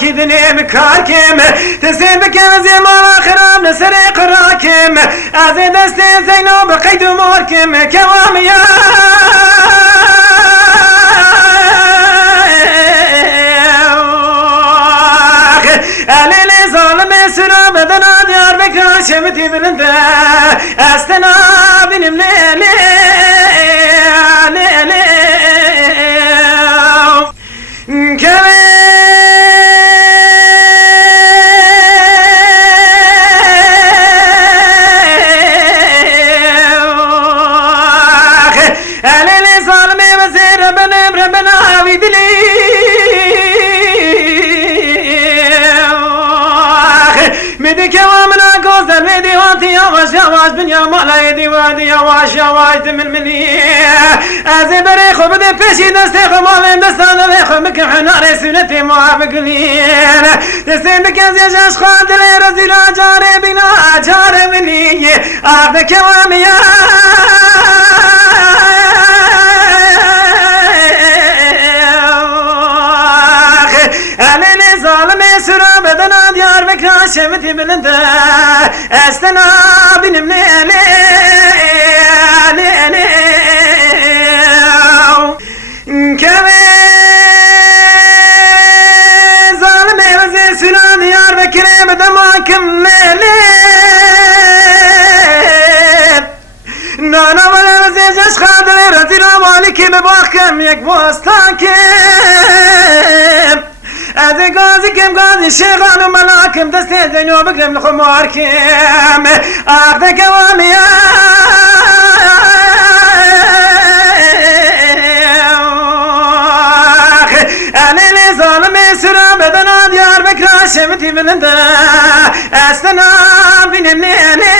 كدني مكاركم تسيب كنزي ما خراب نسرق راكم أزيد استيزينو بقيد موركم كواميا أليلي ظالم سرا بدنا ديار بكرا شمتي بلنده أستنا بنم ليلي يواش بنيا مالا يدي وادي يواش من مني أزي بريخو بدي بيشي دستي خمالين دستان بريخو مكم حناري سنتي معابقلين دستين بكازي جاش خادلي رزيلا جاري بنا جاري مني أعطي كواميا أليني ظالمي سرا بدنا ديار بكرا شمتي بلنده استنا بنم ليلي كمي ظالمي وزي سرا ديار بكرا بدماكم ليلي نانا ولا وزي جاش خادلي رزيلا والكي بباكم يك بوستانكم أذي قاضي كم قاضي شيخان وملاكم دستي زينو بقرم الخماركم أخذ كواميا أنا لي ظالمي سرا بدنا ديار بكرا شمتي بلنده استنا بنم ليلي